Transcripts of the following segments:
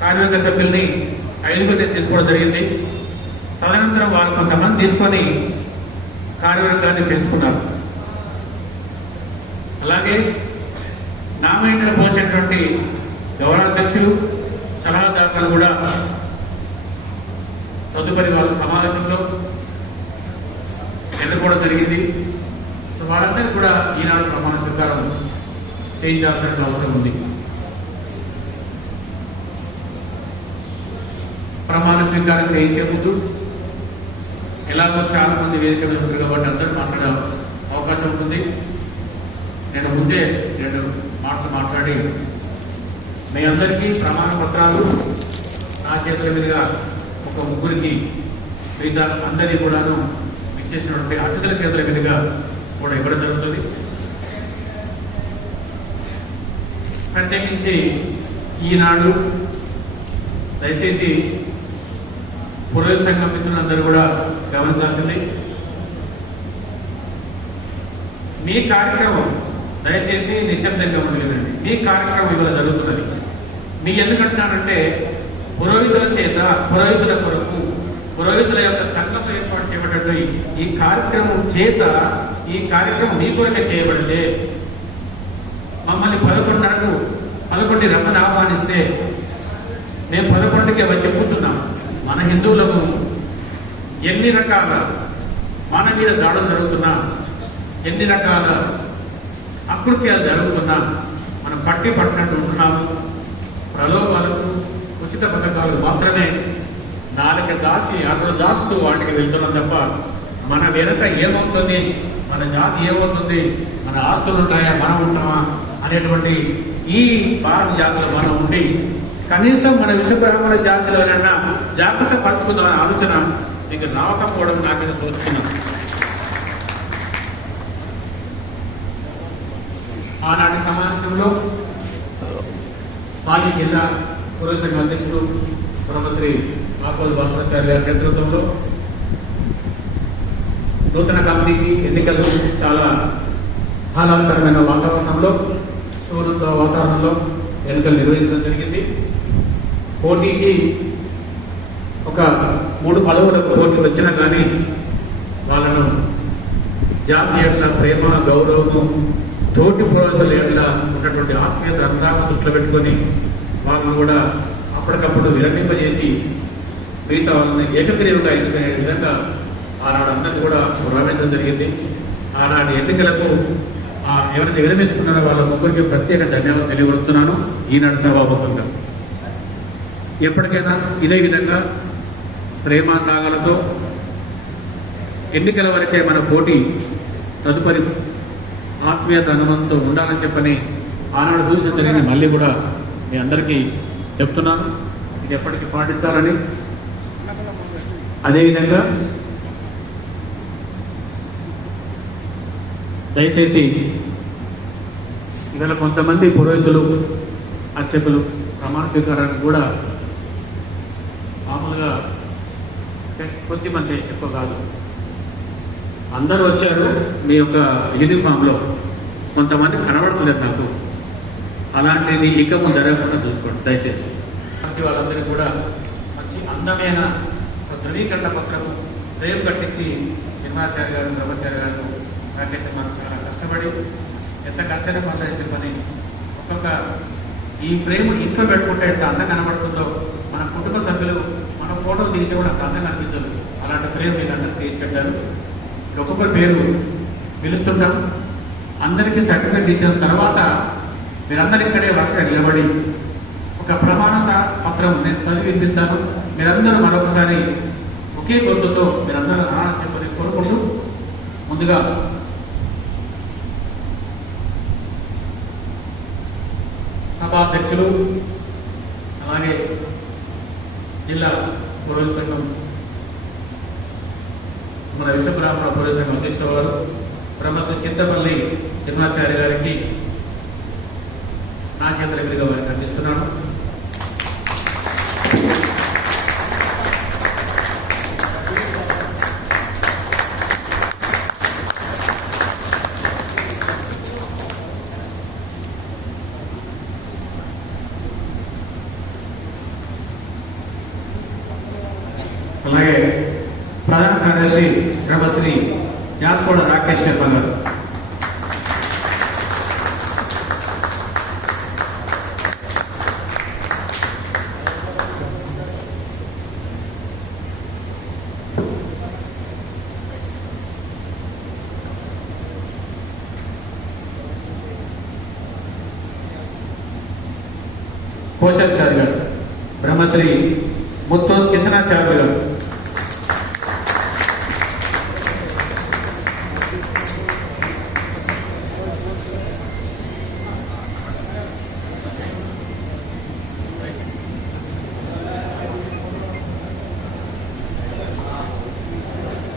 కార్మిక సభ్యుల్ని ఐదుగురిని తీసుకోవడం జరిగింది. తదనంతరం వారు కొంతమంది తీసుకొని కార్యవర్గాన్ని పెంచుకున్నారు. అలాగే నామినేటెడ్ పోసినటువంటి గౌరవాధ్యక్షులు సలహాదారులను కూడా తదుపరి వాళ్ళ సమావేశంలో ఎన్నుకోవడం జరిగింది. సో వారందరికీ కూడా ఈనాడు ప్రమాణ స్వీకారం చేయించాల్సిన అవసరం ఉంది. స్వీకారం చేయించే ముందు ఎలాగో చాలా మంది వేదిక మీద ఉంటారు కాబట్టి అందరూ మాట్లాడే అవకాశం ఉంటుంది. నేను ముందే రెండు మాటలు మాట్లాడి మీ అందరికీ ప్రమాణ పత్రాలు నా చేతుల మీదుగా ఒక ముగ్గురికి మిగతా అందరినీ కూడాను ఇచ్చేసినటువంటి అతిథుల చేతుల మీదుగా కూడా ఇవ్వడం జరుగుతుంది. ప్రత్యేకించి ఈనాడు దయచేసి పురోహిత సంఘం మిత్రులందరూ కూడా గమనించాల్సింది. మీ కార్యక్రమం దయచేసి నిశ్శబ్దంగా ఉండగలండి మీ కార్యక్రమం ఇవాళ జరుగుతున్నది. మీ ఎందుకంటున్నానంటే పురోహితుల చేత పురోహితుల కొరకు పురోహితుల యొక్క సంఘం ఏర్పాటు చేయబడ్డటువంటి ఈ కార్యక్రమం చేత ఈ కార్యక్రమం మీ కొరకే చేయబడితే మమ్మల్ని పదకొండున్నరకు పదకొండు రమ్మని ఆహ్వానిస్తే మేము పదకొండుకే వచ్చి కూర్చున్నాం మన హిందువులకు ఎన్ని రకాల మన మీద దాడులు జరుగుతున్నా ఎన్ని రకాల అకృత్యాలు జరుగుతున్నా మనం పట్టి పట్టినట్టు ఉంటున్నాము. ప్రలోభాలకు ఉచిత పథకాలు మాత్రమే నాలుక దాచి అక్కడ దాస్తూ వాటికి వెళ్తున్నాం తప్ప మన వెనక ఏమవుతుంది? మన జాతి ఏమవుతుంది? మన ఆస్తులు ఉంటాయా? మనం ఉంటామా అనేటువంటి ఈ భారత జాతిలో మనం ఉండి కనీసం మన విశ్వబ్రాహ్మణ జాతిలోనైనా జాగ్రత్త పరచుకుందాం ఆలోచన మీకు రావకపోవడం నాకైతే తోచుకున్నాం ఆనాటి సమావేశంలో పాలి జిల్లా పురుష అధ్యక్షుడు బ్రహ్మశ్రీ ఆకోల్ భాస్కరాచార్య గారి నేతృత్వంలో నూతన కంపెనీకి ఎన్నికలు చాలా ఆహ్లాదకరమైన వాతావరణంలో సూర్యుత వాతావరణంలో ఎన్నికలు నిర్వహించడం జరిగింది. పోటీకి ఒక మూడు పదవులకు పోటీ వచ్చినా కానీ వాళ్ళను జాతి యొక్క ప్రేమ గౌరవము తోటి పురోహితుల యొక్క ఉన్నటువంటి ఆత్మీయత అందాన్ని దృష్టిలో పెట్టుకొని వాళ్ళను కూడా అప్పటికప్పుడు విరమింపజేసి మిగతా వాళ్ళని ఏకగ్రీవంగా ఎన్నుకునే విధంగా ఆనాడు అందరినీ కూడా పురమించడం జరిగింది. ఆనాటి ఎన్నికలకు ఆ ఎవరైతే విరమించుకున్నారో వాళ్ళ ముగ్గురికి ప్రత్యేక ధన్యవాదాలు తెలియవడుతున్నాను ఈనాడు సభాముఖంగా. ఎప్పటికైనా ఇదే విధంగా ప్రేమ త్యాగాలతో ఎన్నికల వరకే మన పోటీ తదుపరి ఆత్మీయత అనుబంధంతో ఉండాలని చెప్పని ఆనాడు చూసిన జరిగింది. మళ్ళీ కూడా మీ అందరికీ చెప్తున్నాను. ఇది ఎప్పటికీ పాటిస్తారని. అదేవిధంగా దయచేసి ఇవాళ కొంతమంది పురోహితులు అర్చకులు ప్రమాణ స్వీకారానికి కూడా మామూలుగా కొద్దిమంది ఎక్కువ కాదు. అందరూ వచ్చారు మీ యొక్క యూనిఫామ్లో. కొంతమంది కనబడతలేదు నాకు. అలాంటిది ఇక జరగకుండా చూసుకోండి దయచేసి. వాళ్ళందరూ కూడా మంచి అందమైన ఒక ధృవీకరణ పత్రము ఫ్రేమ్ కట్టించి నిర్మాచార్య గారు బ్రహ్మచార్య గారు రాకేష్ మనం చాలా కష్టపడి ఎంత కష్టమే పనులు చెప్పని ఒక్కొక్క ఈ ఫ్రేమ్ ఇంట్లో పెట్టుకుంటే ఎంత అందం కనబడుతుందో మన కుటుంబ సభ్యులు ఫోటోలు దిగితే కూడా అంత అందంగా అనిపించదు. అలాంటి ఫ్రేమ్ మీకు అందరికి తీసి ఒక్కొక్కరి పేరు పిలుస్తుంటాం. అందరికీ సర్టిఫికేట్ ఇచ్చిన తర్వాత మీరందరూ ఇక్కడే వరుసగా నిలబడి ఒక ప్రమాణ పత్రం నేను చదివి వినిపిస్తాను. మీరందరూ మరొకసారి ఒకే గొంతుతో మీరందరూ ఆనంద చెప్పని కోరుకుంటూ ముందుగా సభాధ్యక్షులు అలాగే జిల్లా పూర్వ సంఘం. మన విశ్వబ్రాహ్మణ పూర్వ సంఘం అధ్యక్షుల వారు బ్రహ్మశ్రీ చింతపల్లి చిన్నాచార్య గారికి నా చేతుల మీదుగా వారికి అందిస్తున్నాను అలాగే ప్రధాన కార్యదర్శి బ్రహ్మశ్రీ యాస్కోడ రాకేష్ శర్మ గారు కోశాధికారి గారు బ్రహ్మశ్రీ ముత్తూరు కిషనాచార్య గారు.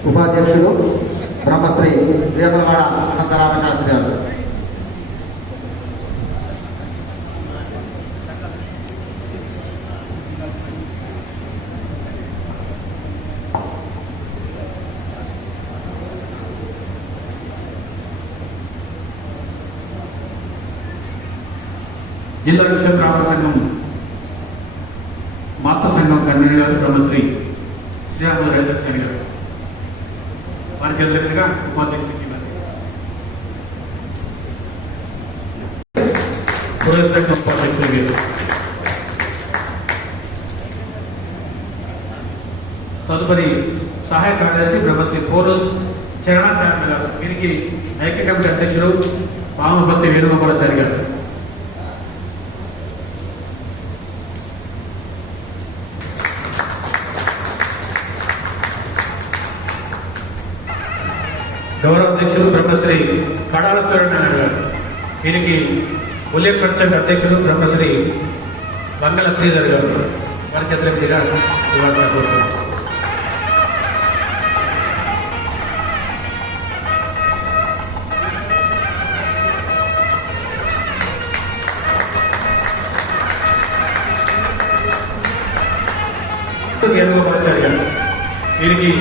ఉపాధ్యక్షుడు బ్రహ్మశ్రీ వేమలవాడ అనంతరామశాస్త్రి గారు. జిల్లా విషయ బ్రాహ్మణ సంఘం మాతృ సంఘం కన్వీనర్ బ్రహ్మశ్రీ శ్రీరామ రైతు గారు వారి ఉపాధ్యక్షుడికి ఉపాధ్యక్షులు గారు తదుపరి సహాయ కార్యదర్శి బ్రహ్మశ్రీ పోరోస్ చరణాచార్య గారు. వీరికి ఐక్య కమిటీ అధ్యక్షుడు పామభక్తి వేణుగోపాలాచారి గారు. బ్రహ్మశ్రీ కడాల సూర్యనారాయణ గారు దీనికి ఉల్లేఖ ప్రచండ్ అధ్యక్షుడు బ్రహ్మశ్రీ మంగళ శ్రీధర్ గారు వారి చిత్రంగా మీదుగా ఇవ్వాల్సిన గారు వీరికి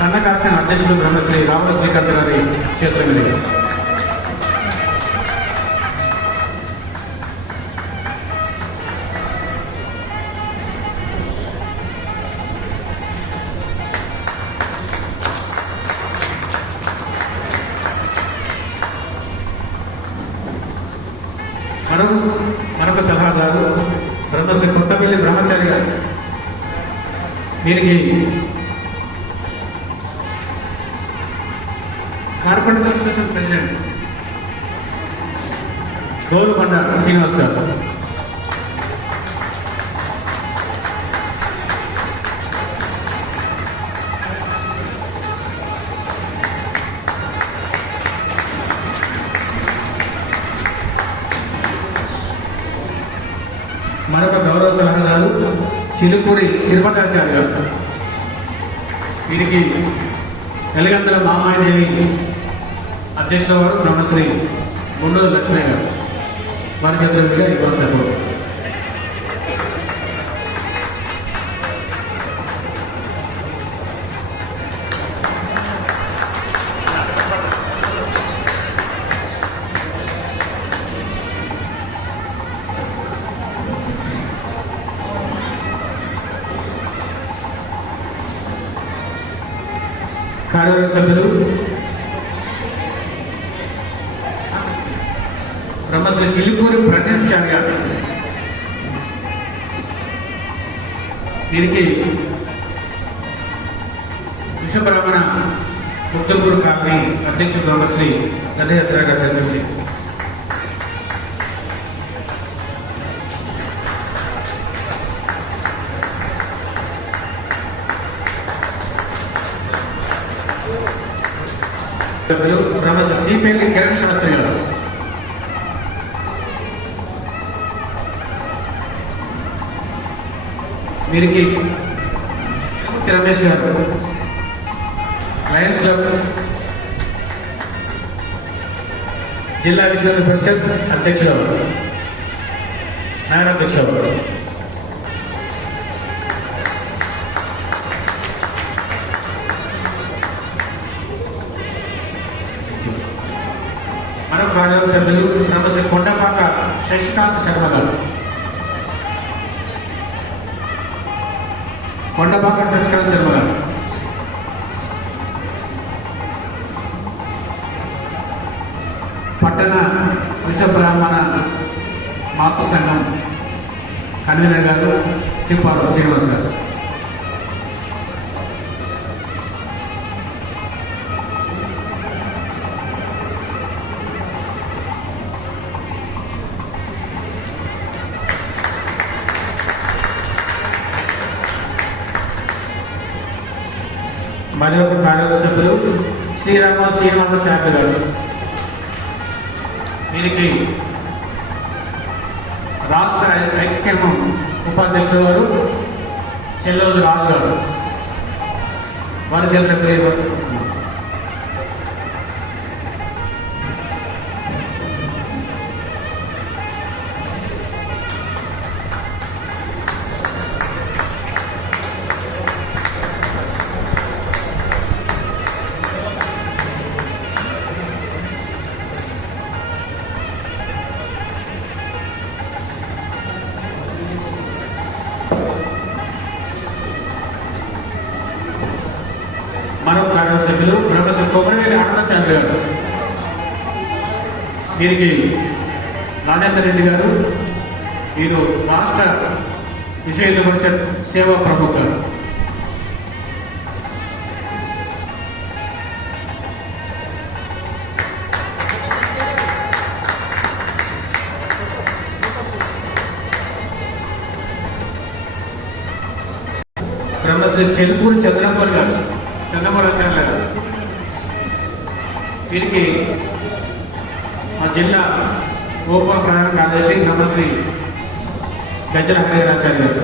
సన్నకార్చిన అధ్యక్షుడు బ్రహ్మశ్రీ రావుల శ్రీకాంత్ గారి చేతుల మీదుగా మరొక మరొక సలహాదారు బ్రహ్మశ్రీ కొత్తపల్లి బ్రహ్మచారి గారు. వీరికి corporate association president Gowravakonda Srinivas garu. మరొక గౌరవ సలహాదారు చిలుకూరి తిరుపతాచార్య గారు. వీరికి వెలగందల మామాయదేవి అధ్యక్షుల వారు బ్రహ్మశ్రీ గుండూరు లక్ష్మయ్య గారు. వారి చేతుల మీదుగా ఇవ్వాలి కార్యవర్గ సభ్యులు బ్రహ్మశ్రీ చిల్లిపూరి ప్రజ్ఞాచార్య దీనికి విశ్వబ్రహ్మణ ముక్తులపూర్ కాపీ అధ్యక్ష బ్రహ్మశ్రీ గద్దయాత్ర చదివింది బ్రహ్మశ్రీ సిపిఎల్ కిరణ్ శాస్త్రి గారు. వీరికి రమేష్ గారు లయన్స్ క్లబ్ జిల్లా విశ్వ పరిషత్ అధ్యక్షుడు నగర అధ్యక్షుడు మరొక కార్యవర్గ సభ్యులు బ్రహ్మశ్రీ కొండపాక శశికాంత్ శర్మ గారు. కొండపాక శశికళ శర్మ గారు పట్టణ విశ్వ బ్రాహ్మణ మాతృ సంఘం కన్వీనర్ గారు తిప్పారు శ్రీనివాస్ గారు. మరి ఒక కార్యవర్గ సభ్యులు శ్రీరామ శ్రీనివాస శాఖ గారు. దీనికి రాష్ట్ర ఐక్యకర్మం ఉపాధ్యక్షుడు వారు చెల్లోజు రాజు గారు. వారి చేత పేరు వీరికి రాజేందర్ రెడ్డి గారు వీరు రాష్ట్ర విషయ పరిషత్ సేవా ప్రముఖ. బ్రహ్మశ్రీ చెల్పూరి చంద్రమౌళి గారు చంద్రమౌళి ఆచార్య గారు. వీరికి జిల్లా ఉప ప్రధాన కార్యదర్శి నమశ్రీ గజ్జల హరిహరాచార్య గారు.